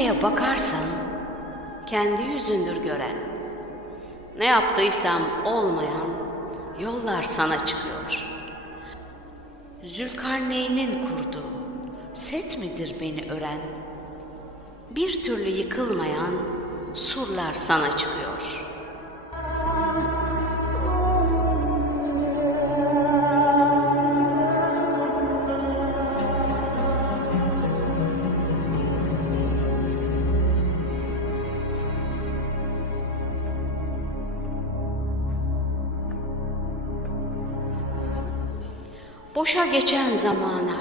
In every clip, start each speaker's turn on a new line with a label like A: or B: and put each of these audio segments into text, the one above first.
A: Nereye bakarsan kendi yüzündür gören. Ne yaptıysam olmayan yollar sana çıkıyor. Zülkarneyn'in kurduğu set midir beni ören? Bir türlü yıkılmayan surlar sana çıkıyor. Boşa geçen zamana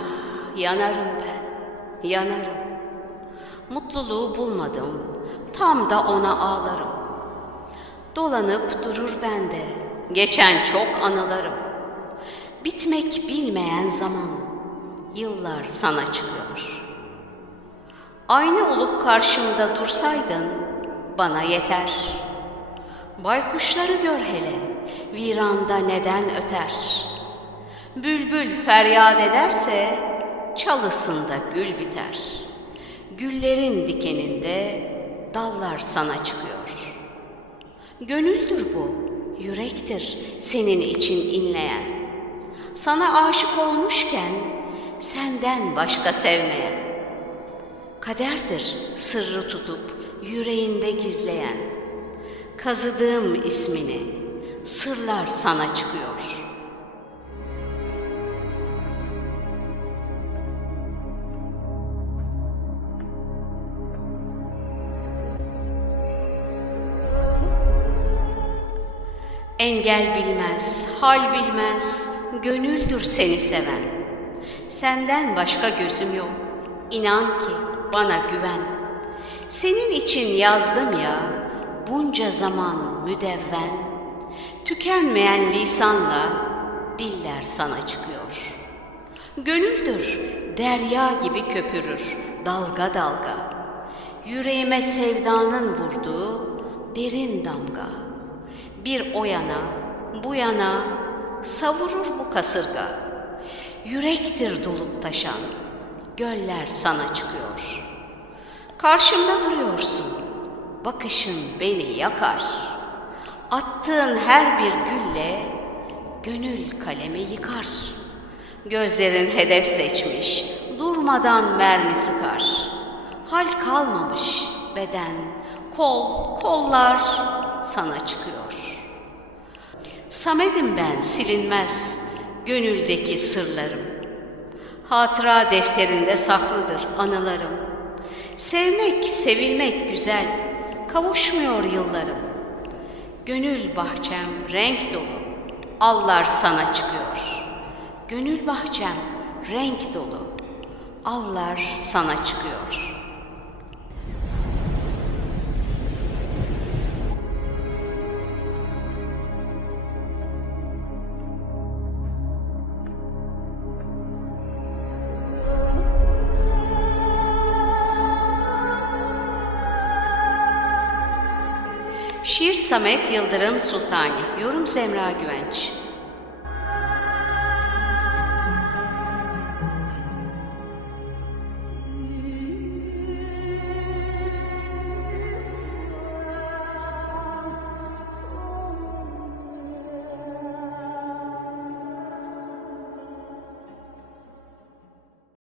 A: yanarım ben, yanarım. Mutluluğu bulmadım, tam da ona ağlarım. Dolanıp durur bende, geçen çok anılarım. Bitmek bilmeyen zaman, yıllar sana çıkıyor. Aynı olup karşımda dursaydın, bana yeter. Baykuşları gör hele, viranda neden öter? Bülbül feryat ederse, çalısında gül biter. Güllerin dikeninde dallar sana çıkıyor. Gönüldür bu, yürektir senin için inleyen. Sana aşık olmuşken senden başka sevmeyen. Kaderdir sırrı tutup yüreğinde gizleyen. Kazıdığım ismini sırlar sana çıkıyor.'' Engel bilmez, hal bilmez, gönüldür seni seven. Senden başka gözüm yok, inan ki bana güven. Senin için yazdım ya, bunca zaman müdevven. Tükenmeyen lisanla diller sana çıkıyor. Gönüldür, derya gibi köpürür, dalga dalga. Yüreğime sevdanın vurduğu derin damga. Bir o yana, bu yana savurur bu kasırga. Yürektir dolup taşan, göller sana çıkıyor. Karşımda duruyorsun, bakışın beni yakar. Attığın her bir gülle gönül kalemi yıkar. Gözlerin hedef seçmiş, durmadan mermi sıkar. Hal kalmamış beden, kol, kollar sana çıkıyor. Samedim ben silinmez gönüldeki sırlarım. Hatıra defterinde saklıdır anılarım. Sevmek, sevilmek güzel, kavuşmuyor yıllarım. Gönül bahçem renk dolu, allar sana çıkıyor. Gönül bahçem renk dolu, allar sana çıkıyor.'' Şiir Samet Yıldırım Sultani, yorum Semra Güvenç.